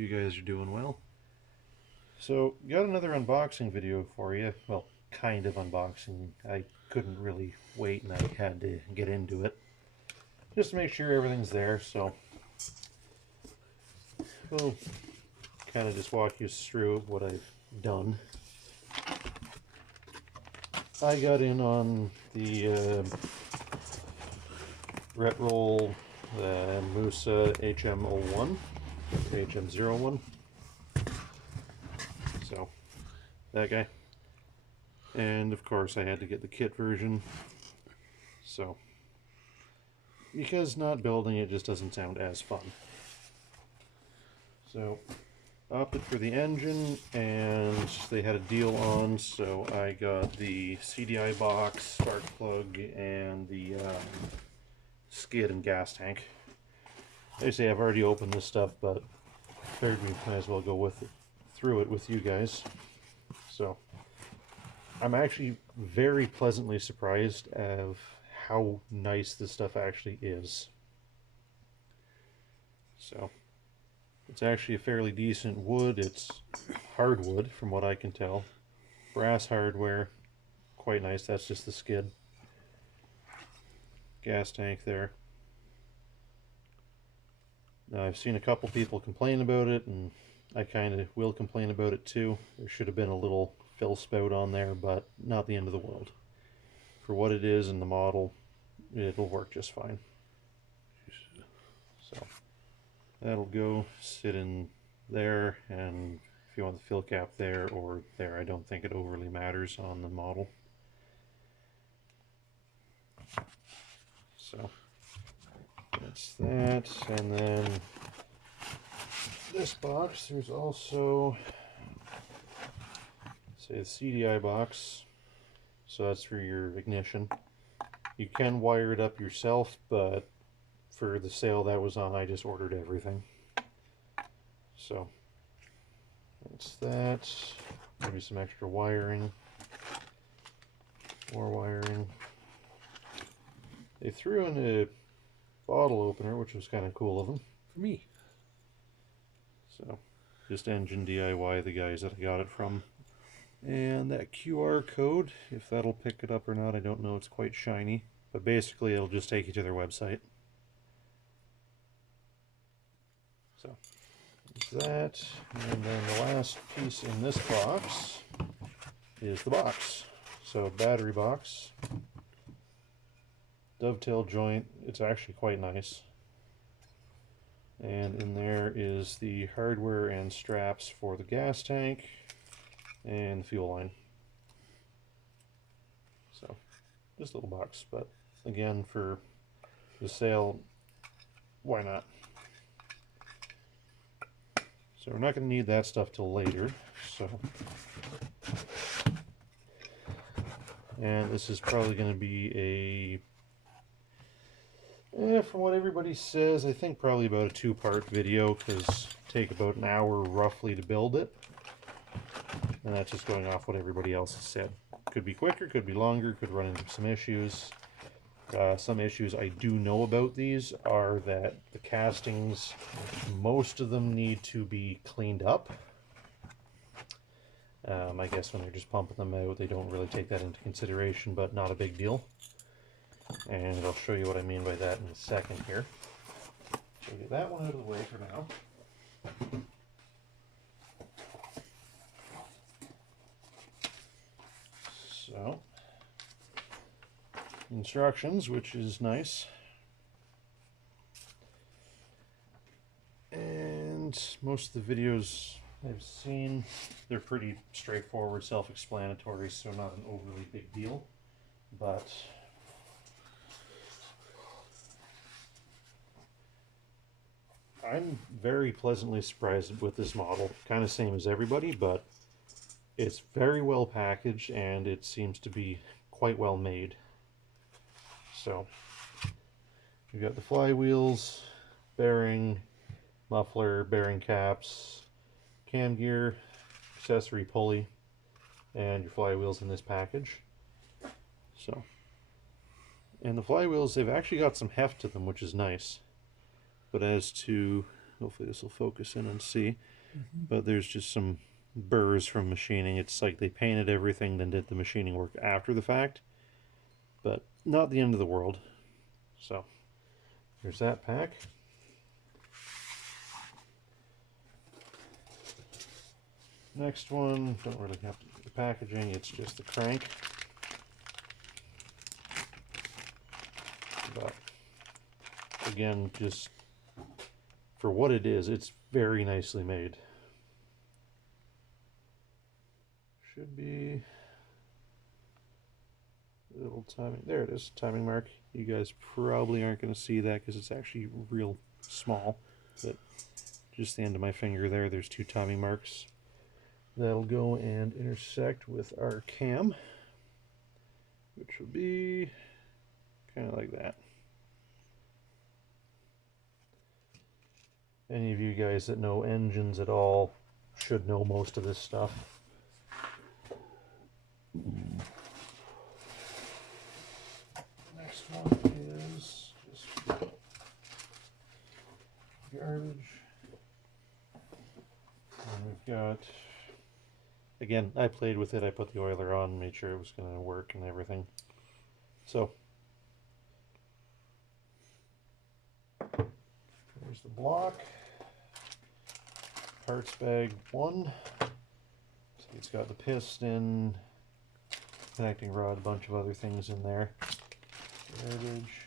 you guys are doing well. So, got another unboxing video for you. Well, kind of unboxing. I couldn't really wait and I had to get into it. Just to make sure everything's there, so we'll kind of just walk you through what I've done. I got in on the Retroll Musa HM01, HM01. So, that guy. And of course I had to get the kit version. So, because not building it just doesn't sound as fun. So, opted for the engine, and they had a deal on, so I got the CDI box, spark plug, and the skid and gas tank. They say I've already opened this stuff, but figured we might as well go through it with you guys. So, I'm actually very pleasantly surprised of how nice this stuff actually is. So, it's actually a fairly decent wood. It's hardwood from what I can tell. Brass hardware, quite nice. That's just the skid. Gas tank there. Now, I've seen a couple people complain about it, and I kind of will complain about it too. There should have been a little fill spout on there, but not the end of the world. For what it is and the model, it'll work just fine. So that'll go sit in there, and if you want the fill cap there or there, I don't think it overly matters on the model. So that's that, and then this box, there's also, say, the CDI box, so that's for your ignition. You can wire it up yourself, but for the sale that was on, I just ordered everything. So that's that. Maybe some extra wiring, more wiring. They threw in a bottle opener, which was kind of cool of them. For me. So, just engine DIY, the guys that I got it from. And that QR code, if that'll pick it up or not, I don't know. It's quite shiny. But basically, it'll just take you to their website. So, there's that. And then the last piece in this box is the box. So, battery box. Dovetail joint. It's actually quite nice. And in there is the hardware and straps for the gas tank and the fuel line. So, just a little box, but again, for the sale, why not? So we're not going to need that stuff till later. So, and this is probably going to be from what everybody says, I think probably about a two-part video, because take about an hour roughly to build it. And that's just going off what everybody else has said. Could be quicker, could be longer, could run into some issues. Some issues I do know about these are that the castings, most of them need to be cleaned up. I guess when they're just pumping them out, they don't really take that into consideration, but not a big deal. And I'll show you what I mean by that in a second here. So get that one out of the way for now. So, instructions, which is nice. And most of the videos I've seen, they're pretty straightforward, self-explanatory, so not an overly big deal. But I'm very pleasantly surprised with this model. Kind of same as everybody, but it's very well packaged and it seems to be quite well made. So, you've got the flywheels, bearing, muffler, bearing caps, cam gear, accessory pulley, and your flywheels in this package. So, and the flywheels, they've actually got some heft to them, which is nice. But as to, hopefully this will focus in and see, but there's just some burrs from machining. It's like they painted everything, then did the machining work after the fact, but not the end of the world. So there's that pack. Next one, don't really have to do the packaging, it's just the crank. But again, just for what it is, it's very nicely made. Should be a little timing. There it is, timing mark. You guys probably aren't going to see that because it's actually real small. But just the end of my finger there's 2 timing marks. That'll go and intersect with our cam, which will be kind of like that. Any of you guys that know engines at all should know most of this stuff. Next one is just garbage. And we've got, again, I played with it. I put the oiler on, made sure it was going to work and everything. So there's the block. Parts bag 1. So it's got the piston, connecting rod, a bunch of other things in there. Garbage.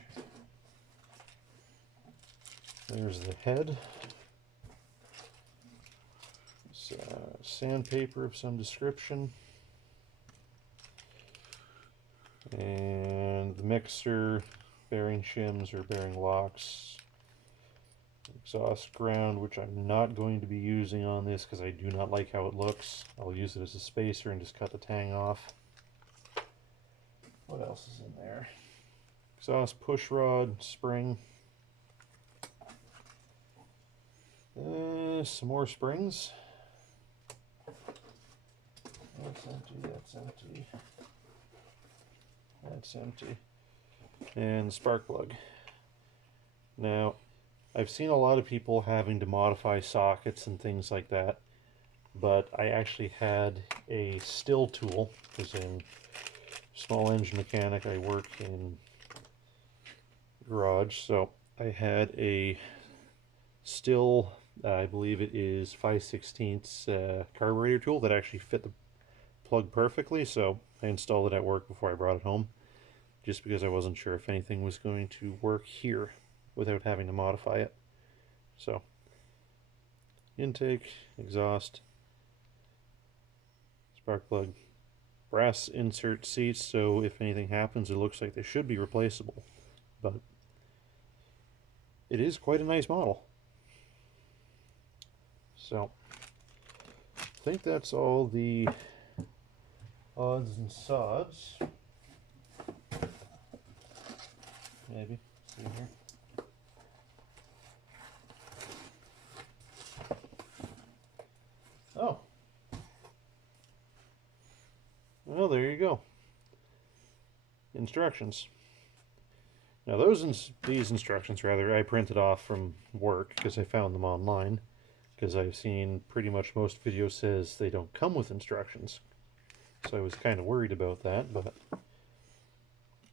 There's the head. Sandpaper of some description. And the mixer, bearing shims or bearing locks. Exhaust ground, which I'm not going to be using on this because I do not like how it looks. I'll use it as a spacer and just cut the tang off. What else is in there? Exhaust push rod, spring. Some more springs. That's empty, that's empty. That's empty. And spark plug. Now, I've seen a lot of people having to modify sockets and things like that, but I actually had a still tool, because I'm a small engine mechanic, I work in garage, so I had a still, I believe it is 5/16 carburetor tool that actually fit the plug perfectly, so I installed it at work before I brought it home, just because I wasn't sure if anything was going to work here without having to modify it. So, intake, exhaust, spark plug, brass insert seats, so if anything happens it looks like they should be replaceable, but it is quite a nice model. So, I think that's all the odds and sods. Maybe. See here. Oh. Well, there you go. Instructions. Now these instructions, rather, I printed off from work because I found them online, because I've seen pretty much most videos says they don't come with instructions. So I was kind of worried about that, but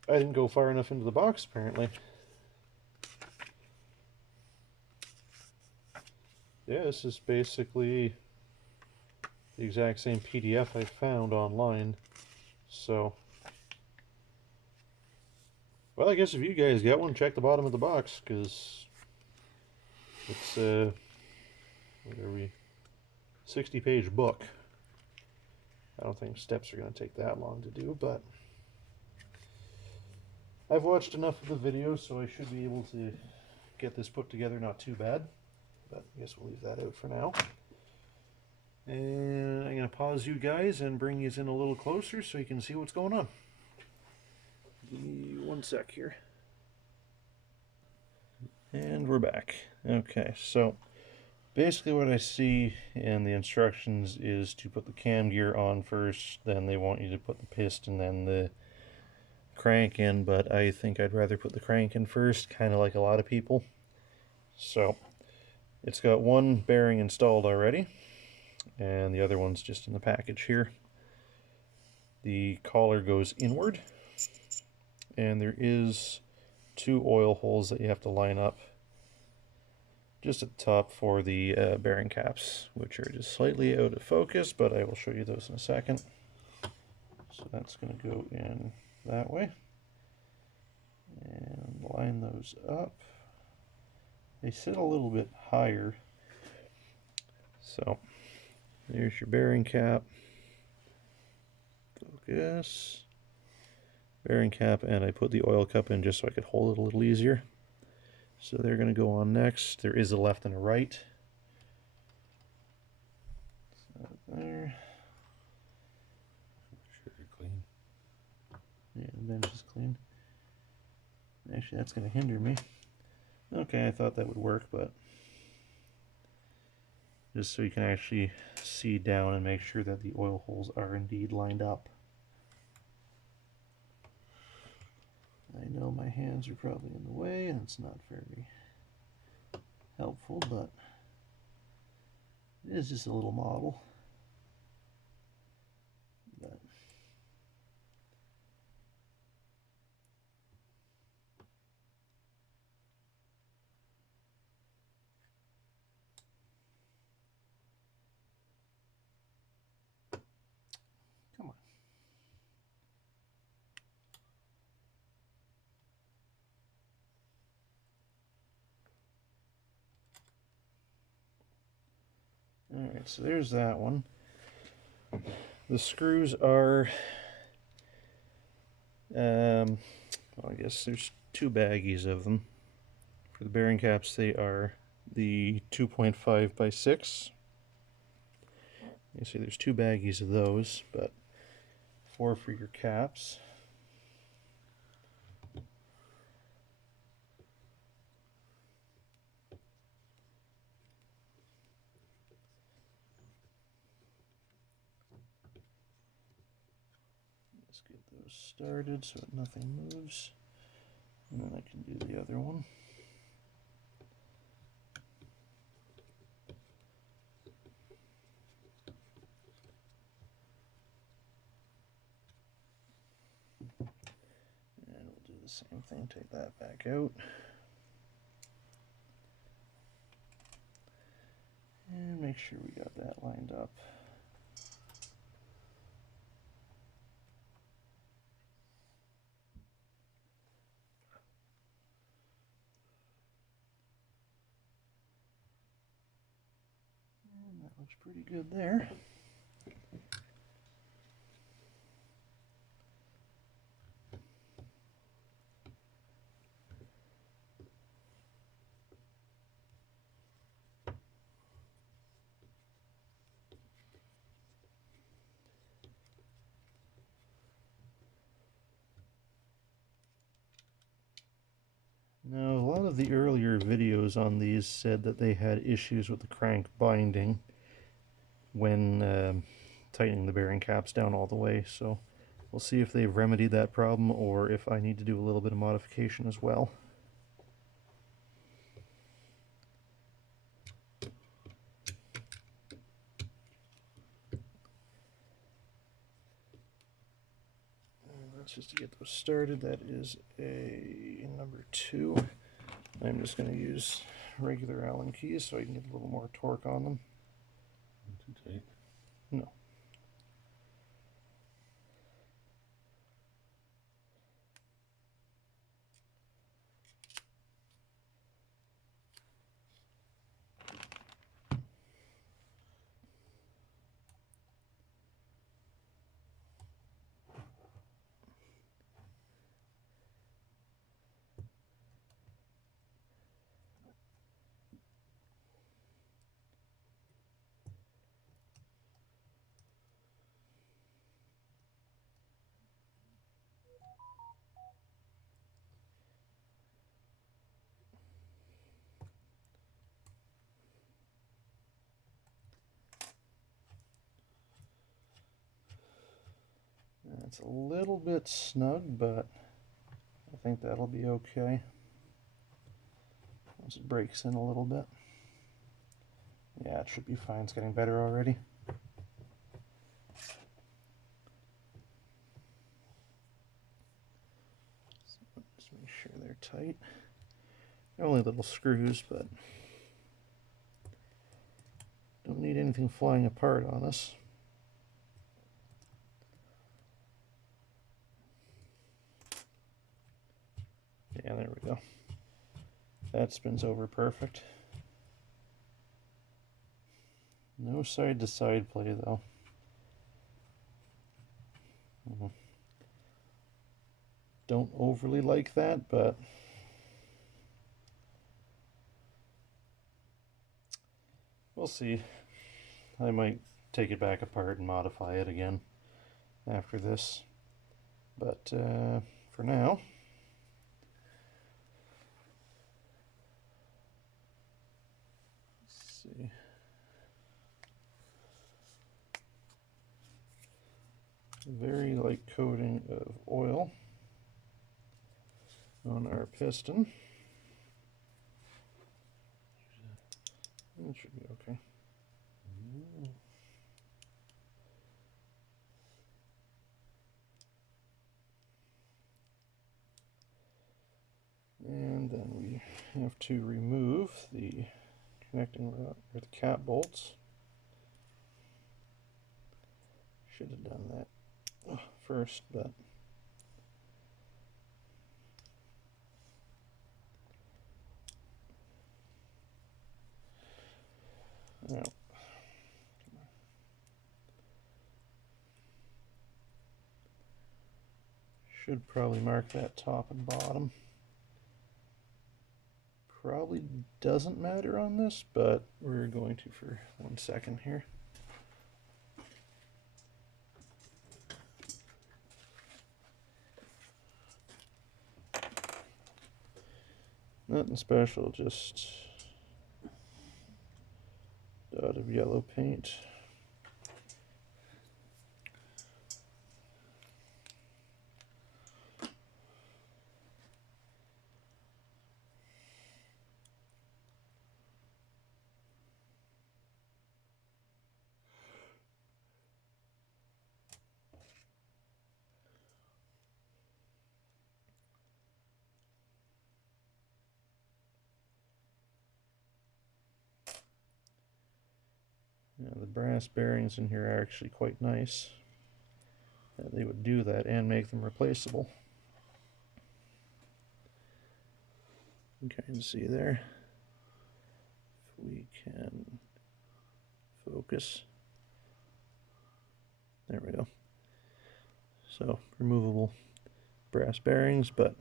I didn't go far enough into the box apparently. Yeah, this is basically the exact same PDF I found online. So, well, I guess if you guys got one, check the bottom of the box, because it's what are we, 60-page book. I don't think steps are going to take that long to do, but I've watched enough of the video, so I should be able to get this put together not too bad. But I guess we'll leave that out for now. And I'm going to pause you guys and bring you in a little closer so you can see what's going on. Give me 1 sec here. And we're back. Okay, so basically what I see in the instructions is to put the cam gear on first, then they want you to put the piston and the crank in, but I think I'd rather put the crank in first, kind of like a lot of people. So It's got one bearing installed already, and the other one's just in the package here. The collar goes inward, and there is 2 oil holes that you have to line up just at the top for the bearing caps, which are just slightly out of focus, but I will show you those in a second. So that's going to go in that way, and line those up. They sit a little bit higher, so there's your bearing cap. Focus. Bearing cap, and I put the oil cup in just so I could hold it a little easier. So they're going to go on next. There is a left and a right. So there. Sure you're clean. Yeah, the bench is clean. Actually, that's going to hinder me. Okay, I thought that would work, but just so you can actually see down and make sure that the oil holes are indeed lined up. I know my hands are probably in the way, and it's not very helpful, but it is just a little model. But come on. Alright, so there's that one. The screws are, well, I guess there's 2 baggies of them. For the bearing caps, they are the 2.5 by 6. You see there's 2 baggies of those, but 4 for your caps. Let's get those started so that nothing moves, and then I can do the other one. And we'll do the same thing, take that back out. And make sure we got that lined up. And that looks pretty good there. Now, a lot of the earlier videos on these said that they had issues with the crank binding when tightening the bearing caps down all the way, so we'll see if they've remedied that problem or if I need to do a little bit of modification as well. And that's just to get those started. That is a number 2. I'm just going to use regular Allen keys so I can get a little more torque on them. Not too tight. No. It's a little bit snug, but I think that'll be okay once it breaks in a little bit. Yeah, it should be fine. It's getting better already. So just make sure they're tight. They're only little screws, but don't need anything flying apart on us. Yeah, there we go. That spins over perfect. No side-to-side play, though. Don't overly like that, but we'll see. I might take it back apart and modify it again after this. But for now, let's see. A very light coating of oil on our piston. It should be okay. And then we have to remove the connecting rod or the cap bolts. Should have done that first, but no. Should probably mark that top and bottom. Probably doesn't matter on this, but we're going to for 1 second here. Nothing special, just a dot of yellow paint. Now, the brass bearings in here are actually quite nice. They would do that and make them replaceable. You can see there. If we can focus. There we go. So, removable brass bearings, but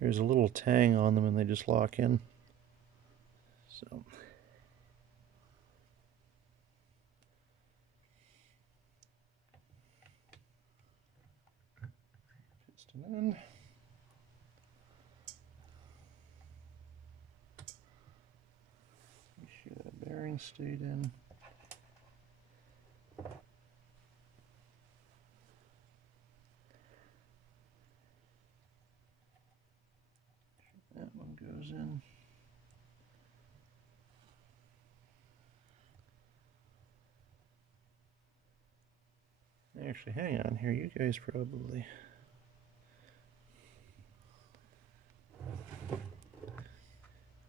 there's a little tang on them and they just lock in. So, piston in. Make sure that bearing stayed in. That one goes in. Actually, hang on here. You guys probably...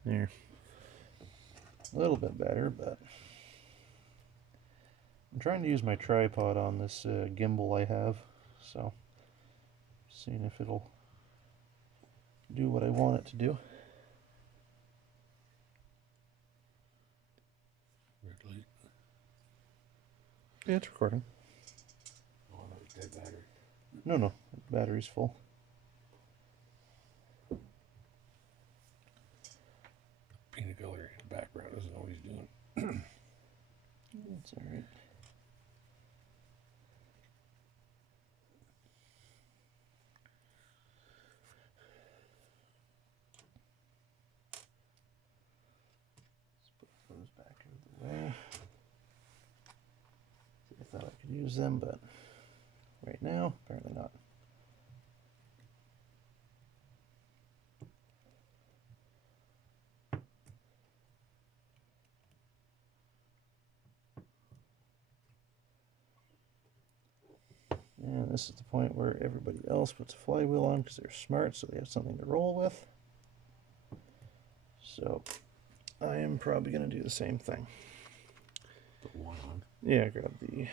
There. A little bit better, but... I'm trying to use my tripod on this gimbal I have, so... Seeing if it'll do what I want it to do. Red light. Yeah, it's recording. Oh, that was dead battery. No, battery's full. Peanut color background isn't always doing. That's alright. Let's put those back out of the way. I thought I could use them, but right now, apparently not. And this is the point where everybody else puts a flywheel on because they're smart, so they have something to roll with. So I am probably going to do the same thing. Put one on. Yeah, grab the...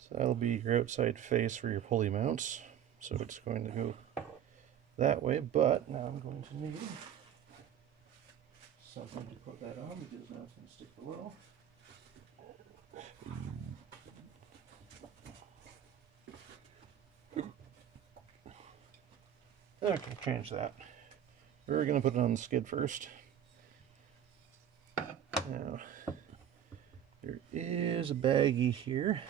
So that'll be your outside face for your pulley mounts. So it's going to go that way, but now I'm going to need something to put that on because now it's going to stick below. Okay, change that. We're going to put it on the skid first. Now, there is a baggie here.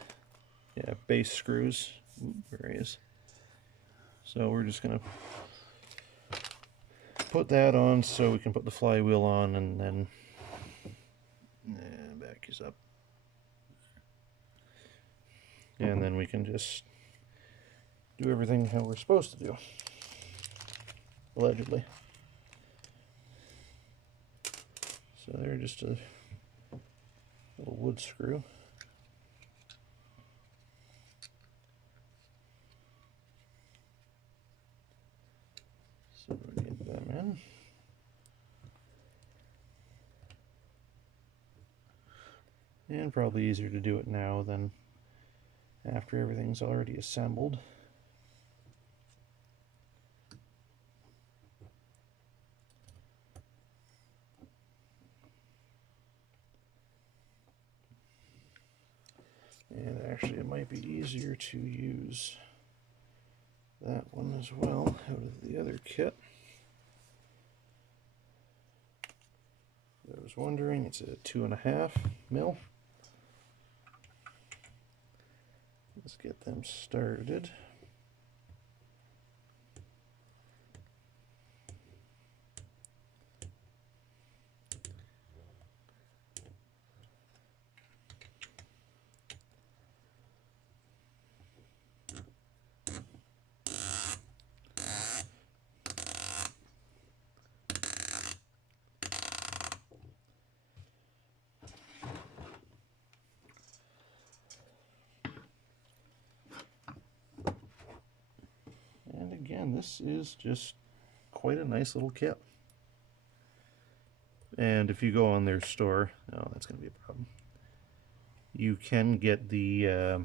Yeah, base screws. Ooh, there he is. So we're just going to put that on so we can put the flywheel on, and then back is up. And then we can just do everything how we're supposed to do. Allegedly. So they're just a little wood screw. So we get them in. And probably easier to do it now than after everything's already assembled. And actually it might be easier to use that one as well out of the other kit. I was wondering, it's a 2.5 mil. Let's get them started. And again, this is just quite a nice little kit. And if you go on their store, oh, that's going to be a problem. You can get the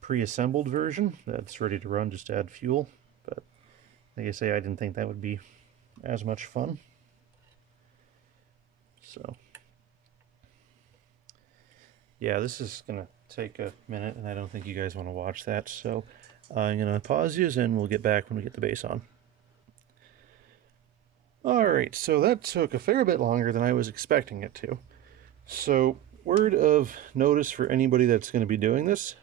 pre-assembled version that's ready to run, just add fuel. But like I say, I didn't think that would be as much fun. So yeah, this is going to take a minute, and I don't think you guys want to watch that. So I'm going to pause you, and we'll get back when we get the base on. Alright, so that took a fair bit longer than I was expecting it to. So, word of notice for anybody that's going to be doing this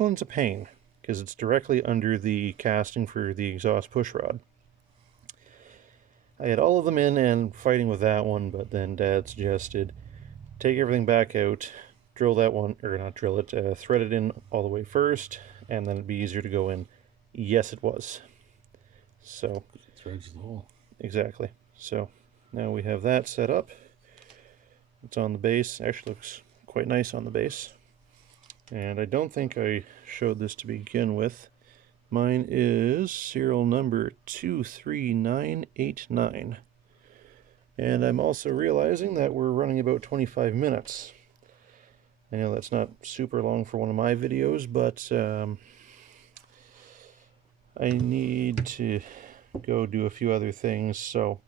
one's a pain, because it's directly under the casting for the exhaust push rod. I had all of them in and fighting with that one, but then Dad suggested take everything back out, drill that one, or not drill it, thread it in all the way first, and then it'd be easier to go in. Yes, it was. So, It threads the hole. Exactly. So now we have that set up. It's on the base. Actually looks quite nice on the base. And I don't think I showed this to begin with. Mine is serial number 23989. And I'm also realizing that we're running about 25 minutes. I know that's not super long for one of my videos, but I need to go do a few other things, so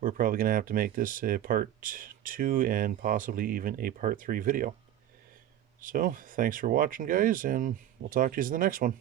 we're probably going to have to make this a part 2 and possibly even a part 3 video. So, thanks for watching, guys, and we'll talk to you in the next one.